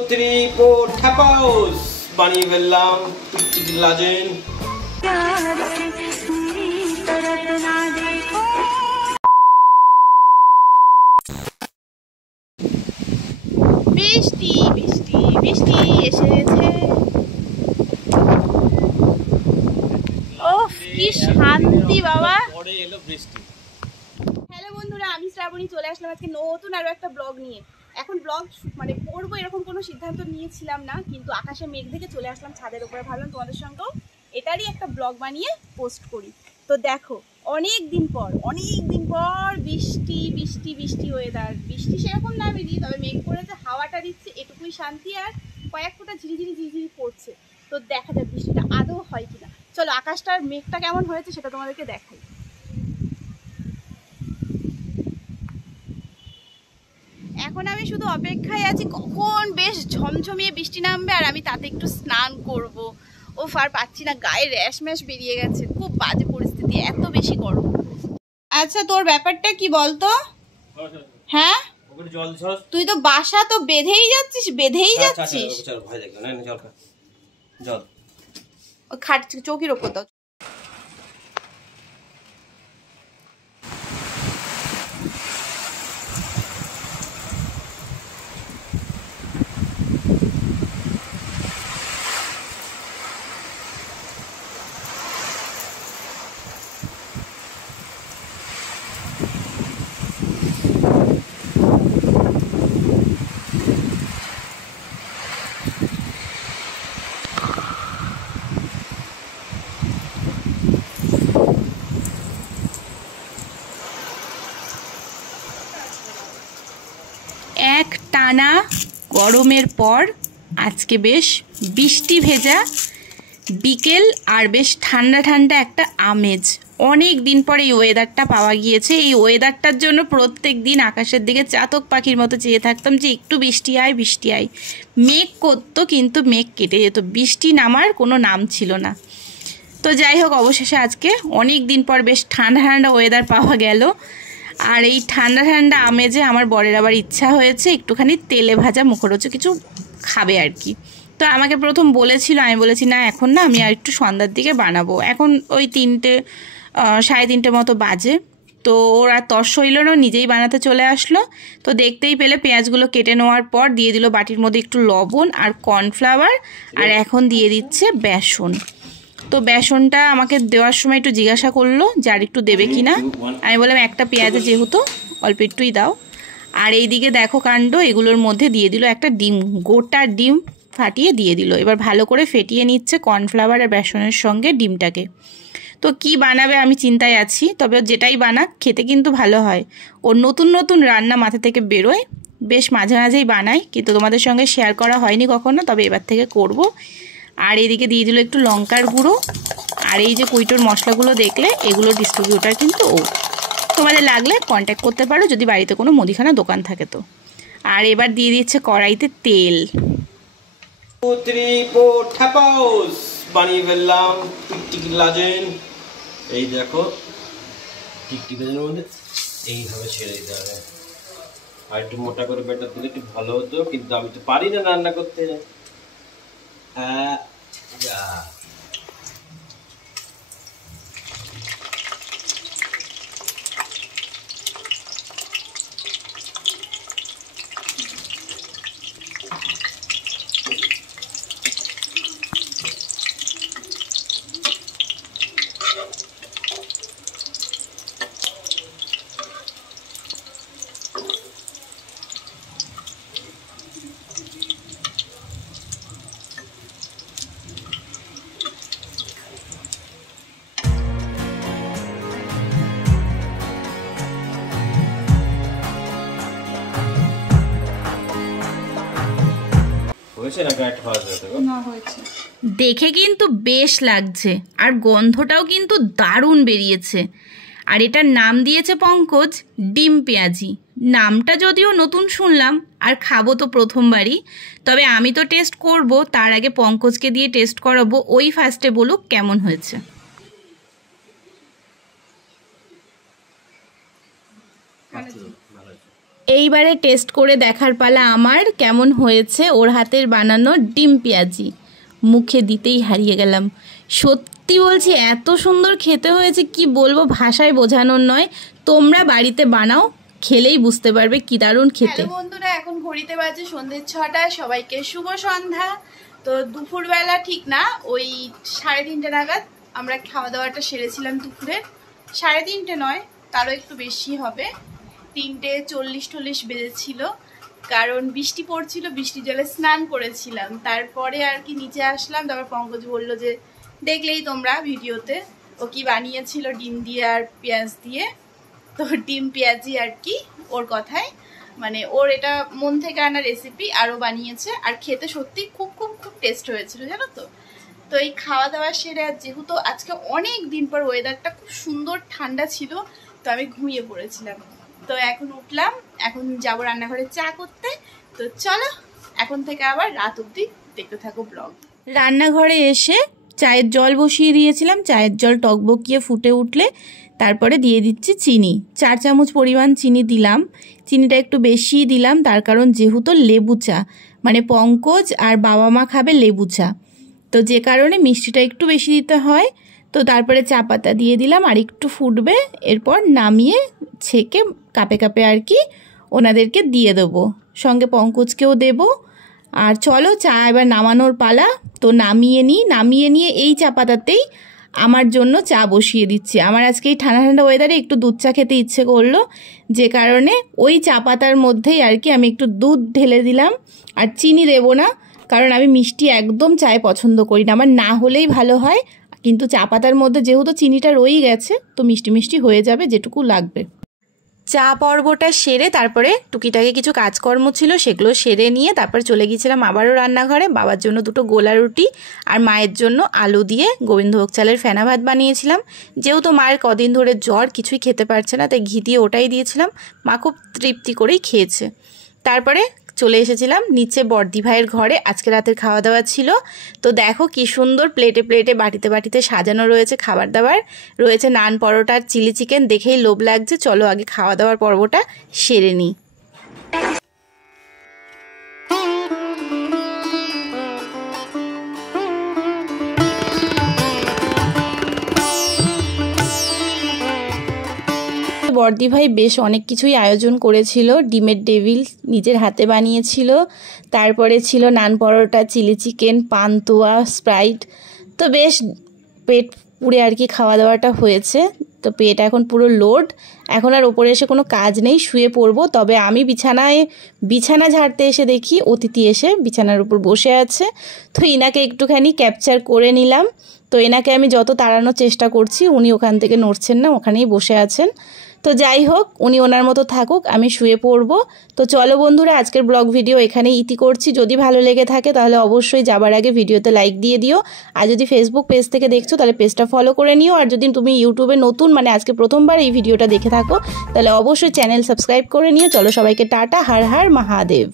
3 4 ঠাপাউস বানিয়ে ফেললাম টিকটিকি লাজেন। বৃষ্টি বৃষ্টি বৃষ্টি এসেছে। ওহ কি শান্তি বাবা। পরে এলো বৃষ্টি। হ্যালো বন্ধুরা, আমি শ্রাবণী চলে আসলাম আজকে নতুন আরো একটা ব্লগ নিয়ে। এখন ব্লগ মানে করবো এরকম কোনো সিদ্ধান্ত নিয়েছিলাম না, কিন্তু আকাশে মেঘ দেখে চলে আসলাম ছাদের উপরে। ভাবলাম তোমাদের সঙ্গেও এটারই একটা ব্লগ বানিয়ে পোস্ট করি। তো দেখো অনেক দিন পর বৃষ্টি বৃষ্টি বৃষ্টি ওয়েদার। বৃষ্টি সেরকম নামেনি, তবে মেঘ করেছে, হাওয়াটা দিচ্ছে, এটুকুই শান্তি। আর কয়েক ফোঁটা ঝিরিঝিরি ঝিরিঝিরি পড়ছে। তো দেখা যাক বৃষ্টিটা আদৌ হয় কিনা। চলো আকাশটার মেঘটা কেমন হয়েছে সেটা তোমাদেরকে দেখাই। এখন আমি শুধু অপেক্ষায় আছি কখন বেশ ঝমঝমিয়ে বৃষ্টি নামবে আর আমি তাতে একটু স্নান করব। ও আর পাচ্ছি না, গায়ে র্যাশ ম্যাশ বেরিয়ে গেছে, খুব বাজে পরিস্থিতি, এত বেশি গরম। আচ্ছা তোর ব্যাপারটা কি বলতো? হ্যাঁ তুই তো বাসা তো বেঁধেই যাচ্ছিস। খাট চৌকির ওপর দাও। এক টানা গরমের পর আজকে বেশ বৃষ্টি ভেজা বিকেল আর বেশ ঠান্ডা ঠান্ডা একটা আমেজ। অনেক দিন পরে এই ওয়েদারটা পাওয়া গিয়েছে। এই ওয়েদারটার জন্য প্রত্যেক দিন আকাশের দিকে চাতক পাখির মতো চেয়ে থাকতাম যে একটু বৃষ্টি আয় বৃষ্টি আয়। মেঘ করতো কিন্তু মেঘ কেটে যেত, বৃষ্টি নামার কোনো নাম ছিল না। তো যাই হোক, অবশেষে আজকে অনেক দিন পর বেশ ঠান্ডা ঠান্ডা ওয়েদার পাওয়া গেল। আর এই ঠান্ডা ঠান্ডা আমেজে আমার বরের আবার ইচ্ছা হয়েছে একটুখানি তেলে ভাজা মুখরোচক কিছু খাবে আর কি। তো আমাকে প্রথম বলেছিল, আমি বলেছি না এখন না, আমি আর একটু সন্ধ্যার দিকে বানাবো। এখন ওই 3টে 3:30 মতো বাজে। তো ওরা তর্স হইল না, নিজেই বানাতে চলে আসলো। তো দেখতেই পেলে পেঁয়াজগুলো কেটে নেওয়ার পর দিয়ে দিল বাটির মধ্যে একটু লবণ আর কর্নফ্লাওয়ার, আর এখন দিয়ে দিচ্ছে বেসন। তো বেসনটা আমাকে দেওয়ার সময় একটু জিজ্ঞাসা করলো যে আর একটু দেবে কি না। আমি বললাম একটা পেঁয়াজে যেহেতু অল্প একটুই দাও। আর এইদিকে দেখো কাণ্ড, এগুলোর মধ্যে দিয়ে দিল একটা ডিম, গোটা ডিম ফাটিয়ে দিয়ে দিল। এবার ভালো করে ফেটিয়ে নিচ্ছে কর্নফ্লাওয়ার আর বেসনের সঙ্গে ডিমটাকে। তো কি বানাবে আমি চিন্তায় আছি, তবে যেটাই বানাক খেতে কিন্তু ভালো হয়। ওর নতুন নতুন রান্না মাথা থেকে বেরোয়, বেশ মাঝে মাঝেই বানাই, কিন্তু তোমাদের সঙ্গে শেয়ার করা হয়নি কখনো, তবে এবার থেকে করব। আর এইদিকে দিয়ে দিল একটু লঙ্কার গুঁড়ো। আর এই যে কুইটোর মশলাগুলো দেখলে, এগুলো ডিস্ট্রিবিউটার কিন্তু ও। তোমাদের লাগলে কন্ট্যাক্ট করতে পারো যদি বাড়িতে কোনো মুদিখানা দোকান থাকে তো। আর এবার দিয়ে দিচ্ছে কড়াইতে তেল। 2 3 4 ঠাপাউস বানিয়ে ফেললাম টিকটিকি লাজেন। এই দেখো টিকটিকির মধ্যে এইভাবে ছেড়ে দিতে হবে। আর একটু মোটা করে ব্যাটার দিলে একটু ভালো হতো, কিন্তু আমি তো পারি না রান্না করতে। দেখে কিন্তু বেশ লাগছে, আর গন্ধটাও কিন্তু দারুণ বেরিয়েছে। আর এটার নাম দিয়েছে পঙ্কজ ডিম পেঁয়াজি। নামটা যদিও নতুন শুনলাম, আর খাবো তো প্রথমবারই, তবে আমি তো টেস্ট করব, তার আগে পঙ্কজকে দিয়ে টেস্ট করাবো, ওই ফার্স্টে বলুক কেমন হয়েছে। ভালো হয়েছে। এইবারে টেস্ট করে দেখার পালা আমার, কেমন হয়েছে ওর হাতের বানানো ডিম পেঁয়াজি। মুখে দিতেই হারিয়ে গেলাম। সত্যি বলছি এত সুন্দর খেতে হয়েছে, কি বলবো, ভাষায় বোঝানোর নয়। তোমরা বাড়িতে বানাও, খেলেই বুঝতে পারবে কি দারুণ খেতে। বন্ধুরা, এখন ঘড়িতে বাজে সন্ধ্যে 6টা। সবাইকে শুভ সন্ধ্যা। তো দুপুরবেলা ঠিক না, ওই 3:30 নাগাদ আমরা খাওয়া দাওয়াটা সেরেছিলাম। দুপুরের 3:30 নয়, তারও একটু বেশি হবে, 3:40-40 বেজেছিল। কারণ বৃষ্টি পড়ছিল, বৃষ্টি জলে স্নান করেছিলাম। তারপরে আর কি নিচে আসলাম। তারপর পঙ্কজ বলল যে, দেখলেই তোমরা ভিডিওতে ও কি বানিয়েছিল ডিম দিয়ে আর পেঁয়াজ দিয়ে। তো ডিম পেঁয়াজি আর কি, ওর কথায়, মানে ওর এটা মন থেকে আনা রেসিপি, আরও বানিয়েছে। আর খেতে সত্যি খুব খুব খুব টেস্ট হয়েছিল, জানো তো। তো এই খাওয়া দাওয়া সেরে, যেহেতু আজকে অনেক দিন পর ওয়েদারটা খুব সুন্দর ঠান্ডা ছিল, তো আমি ঘুমিয়ে পড়েছিলাম। তো এখন উঠলাম, এখন যাবো রান্নাঘরে চা করতে। তো চলো এখন থেকে আবার রাত অবধি দেখতে থাকো ব্লগ। রান্নাঘরে এসে চায়ের জল বসিয়ে দিয়েছিলাম। চায়ের জল টকবকিয়ে ফুটে উঠলে তারপরে দিয়ে দিচ্ছি চিনি। 4 চামচ পরিমাণ চিনি দিলাম। চিনিটা একটু বেশিই দিলাম, তার কারণ যেহেতু লেবু চা, মানে পঙ্কজ আর বাবা মা খাবে লেবু চা, তো যে কারণে মিষ্টিটা একটু বেশি দিতে হয়। তো তারপরে চা পাতা দিয়ে দিলাম, আর একটু ফুটবে, এরপর নামিয়ে ছেঁকে কাপে কাপে আর কি ওনাদেরকে দিয়ে দেবো, সঙ্গে পঙ্কজকেও দেবো। আর চলো চা এবার নামানোর পালা। তো নামিয়ে নিয়ে এই চা পাতাতেই আমার জন্য চা বসিয়ে দিচ্ছি। আমার আজকে এই ঠান্ডা ঠান্ডা ওয়েদারে একটু দুধ চা খেতে ইচ্ছে করলো, যে কারণে ওই চা পাতার মধ্যেই আর কি আমি একটু দুধ ঢেলে দিলাম। আর চিনি দেবো না, কারণ আমি মিষ্টি একদম চায়ে পছন্দ করি না। আমার না হলেই ভালো হয়, কিন্তু চা পাতার মধ্যে যেহেতু চিনিটা রয়েই গেছে, তো মিষ্টি মিষ্টি হয়ে যাবে যেটুকু লাগবে। চা পর্বটা সেরে তারপরে টুকিটাকি কিছু কাজকর্ম ছিল, সেগুলো সেরে নিয়ে তারপর চলে গিয়েছিলাম আবারও রান্নাঘরে। বাবার জন্য 2টো গোলা রুটি আর মায়ের জন্য আলু দিয়ে গোবিন্দভোগ চালের ফেনা ভাত বানিয়েছিলাম। যেহেতু মায়ের কদিন ধরে জ্বর, কিছুই খেতে পারছে না, তাই ঘি দিয়ে ওটাই দিয়েছিলাম। মা খুব তৃপ্তি করেই খেয়েছে। তারপরে চলে এসেছিলাম নিচে বর্দি ভাইয়ের ঘরে। আজকে রাতের খাওয়া দাওয়া ছিল। তো দেখো কি সুন্দর প্লেটে প্লেটে বাটিতে বাটিতে সাজানো রয়েছে খাবার দাবার। রয়েছে নান, পরোটা, চিলি চিকেন, দেখেই লোভ লাগছে। চলো আগে খাওয়া দাওয়ার পর্বটা সেরে নিই। বর্দি ভাই বেশ অনেক কিছুই আয়োজন করেছিল। ডিমের ডেভিল নিজের হাতে বানিয়েছিল, তারপরে ছিল নান, পরোটা, চিলি চিকেন, পান্তুয়া, স্প্রাইট। তো বেশ পেট পুড়ে আর কি খাওয়া দাওয়াটা হয়েছে। তো পেট এখন পুরো লোড। এখন আর ওপরে এসে কোনো কাজ নেই, শুয়ে পড়বো। তবে আমি বিছানা ঝাড়তে এসে দেখি অতিথি এসে বিছানার উপর বসে আছে। তো ইনাকে একটুখানি ক্যাপচার করে নিলাম। তো এনাকে আমি যত তাড়ানোর চেষ্টা করছি, উনি ওখান থেকে নড়ছেন না, ওখানেই বসে আছেন। তো যাই হোক, উনি ওনার মতো থাকুক, আমি শুয়ে পড়বো। তো চলো বন্ধুরা, আজকের ব্লগ ভিডিও এখানেই ইতি করছি। যদি ভালো লেগে থাকে তাহলে অবশ্যই যাবার আগে ভিডিওতে লাইক দিয়ে দিও। আর যদি ফেসবুক পেজ থেকে দেখছো তাহলে পেজটা ফলো করে নিও। আর যদি তুমি ইউটিউবে নতুন, মানে আজকে প্রথমবার এই ভিডিওটা দেখে থাকো, তাহলে অবশ্যই চ্যানেল সাবস্ক্রাইব করে নিও। চলো সবাইকে টাটা, হর হর মহাদেব।